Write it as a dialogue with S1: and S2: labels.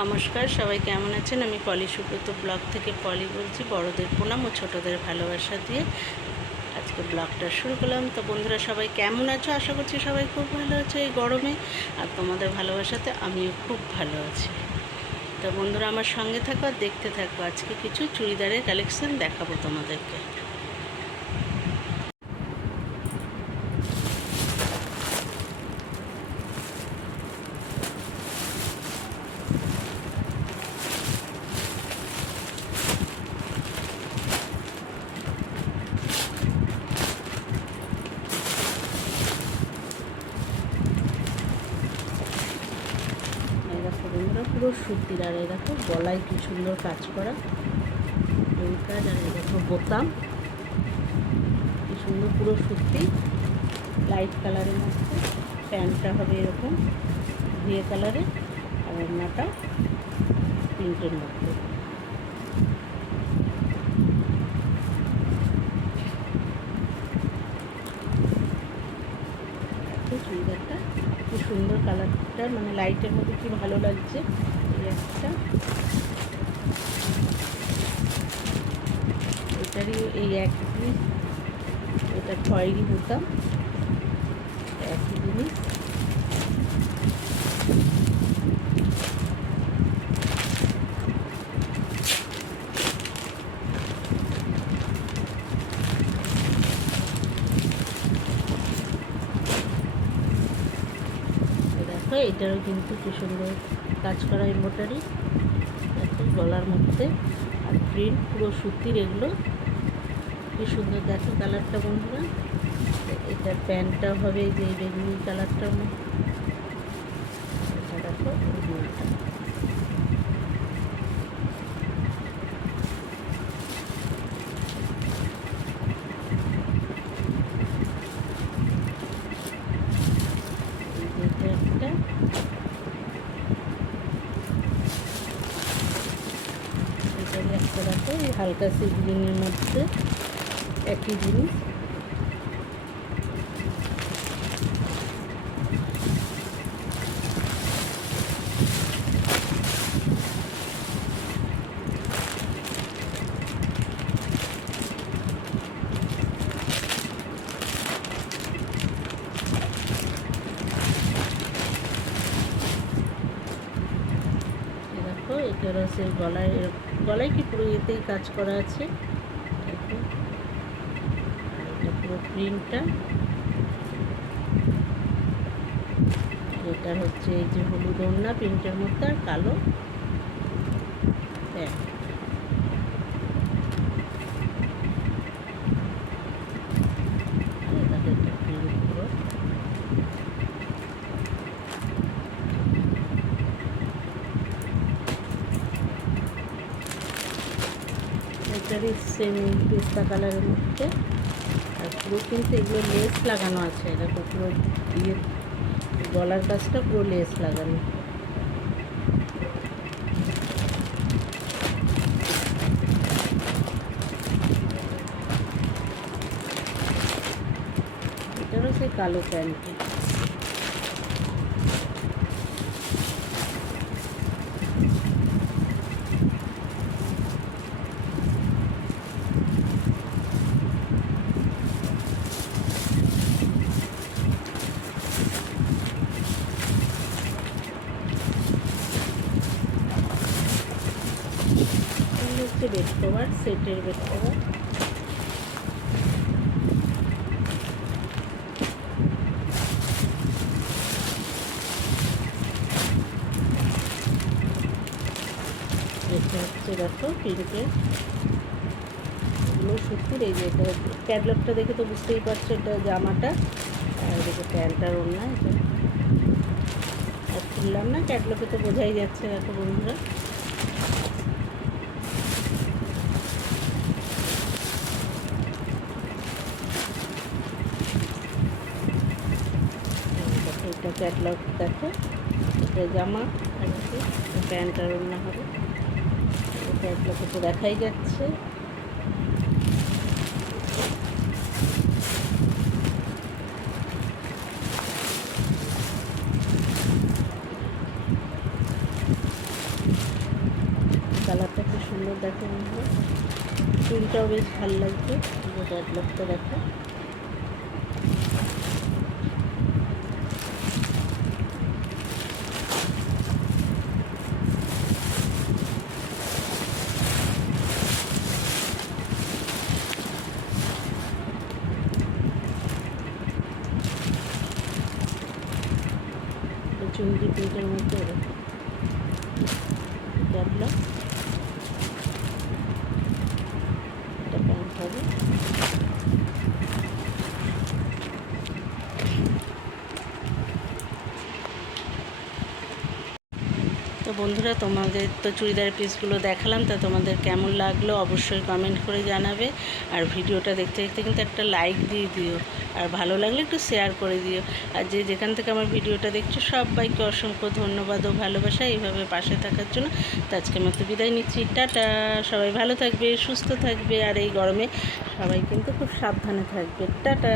S1: নমস্কার, সবাই কেমন আছেন? আমি পলি সুব্রত ব্লগ থেকে পলি বলছি, বড়দের প্রণাম ও ছোটদের ভালোবাসা দিয়ে আজকে ব্লগটা শুরু করলাম। তো বন্ধুরা, সবাই কেমন আছো? আশা করছি সবাই খুব ভালো আছে এই গরমে। আর তোমাদের ভালোবাসাতে আমিও খুব ভালো আছি। তো বন্ধুরা, আমার সঙ্গে থাকো আর দেখতে থাকো। আজকে কিছু চুড়িদারের কালেকশান দেখাবো তোমাদেরকে এই দেখো বন্ধুরা পুরো সুতির আর দেখো, গলায় কি সুন্দর কাজ করা। এই কাজ আর দেখো, বোতাম। কি সুন্দর পুরো সুতি লাইট কালারের মধ্যে। প্যান্টটা হবে এরকম ঘিয়ে কালারে আর ওড়নাটা প্রিন্টের মধ্যে। চুড়িদারটা। কি সুন্দর কালারটা মানে লাইটের মধ্যে কি ভালো লাগছে। এই একটা। এটারই এই একই জিনিস এটা খয়েরি বোতাম। একই জিনিস তো দেখো এটারও কিন্তু কি সুন্দর কাজ করা এম্বোটারি দেখো গলার মধ্যে। আর প্রিন্ট পুরো সুতির এগুলো। কি সুন্দর দেখো কালারটা বন্ধুরা। এটার প্যান্টটা হবে যে বেগুনি কালারটার মধ্যে এটা দেখো ওড়নাটা। এই যে এটা একটা এটারই একটা এই হালকা সি গ্রিনের মধ্যে একই জিনিস এই সেই গলায় গলায় কি পুরো এতেই কাজ করা আছে? পুরো প্রিন্টটা। এটা হচ্ছে এই যে হলুদ ওড়না, প্রিন্টের মধ্যে আর কালো। প্যান্ট আর এটা একটা প্রিন্ট পুরো এটারই সেম পেস্তা কালারের মধ্যে। আর পুরো কিন্তু এগুলো লেস লাগানো আছে। এটা পুরো ইয়ে গলার কাছটা পুরো লেস লাগানো। এটারও সেই কালো প্যান্টটি এগুলো হচ্ছে বেড কভার সেটের বেড কভার এটা হচ্ছে দেখো সত্যি এই দেখে তো বুঝতেই পারছ এটা জামাটা। প্যান্টার ওড়না, এটা। না, ক্যাটলগে তো বোঝাই যাচ্ছে দেখো বন্ধুরা। এটা ক্যাটলগ দেখো। এটা জামা এটা প্যান্ট আর ওড়না হবে। ক্যাটলগে তো দেখাই যাচ্ছে। সুন্দর দেখো চুলটাও বেশ ভালো লাগছে। ক্যাটলগটা দেখো। চুমকি প্রিন্টের মধ্যে এরকম। ক্যাটলগ এটা প্যান্ট হবে তো বন্ধুরা, তোমাদের তো চুড়িদারের পিসগুলো দেখালাম, তা তোমাদের কেমন লাগল অবশ্যই কমেন্ট করে জানাবে। আর ভিডিওটা দেখতে দেখতে কিন্তু একটা লাইক দিয়ে দিও, আর ভালো লাগলে একটু শেয়ার করে দিও। আর যে যেখান থেকে আমার ভিডিওটা দেখছ, সবাইকে অসংখ্য ধন্যবাদ ও ভালোবাসা এইভাবে পাশে থাকার জন্য। তো আজকে মতো বিদায় নিচ্ছি, টাটা। সবাই ভালো থাকবে, সুস্থ থাকবে, আর এই গরমে সবাই কিন্তু খুব সাবধানে থাকবে। টাটা।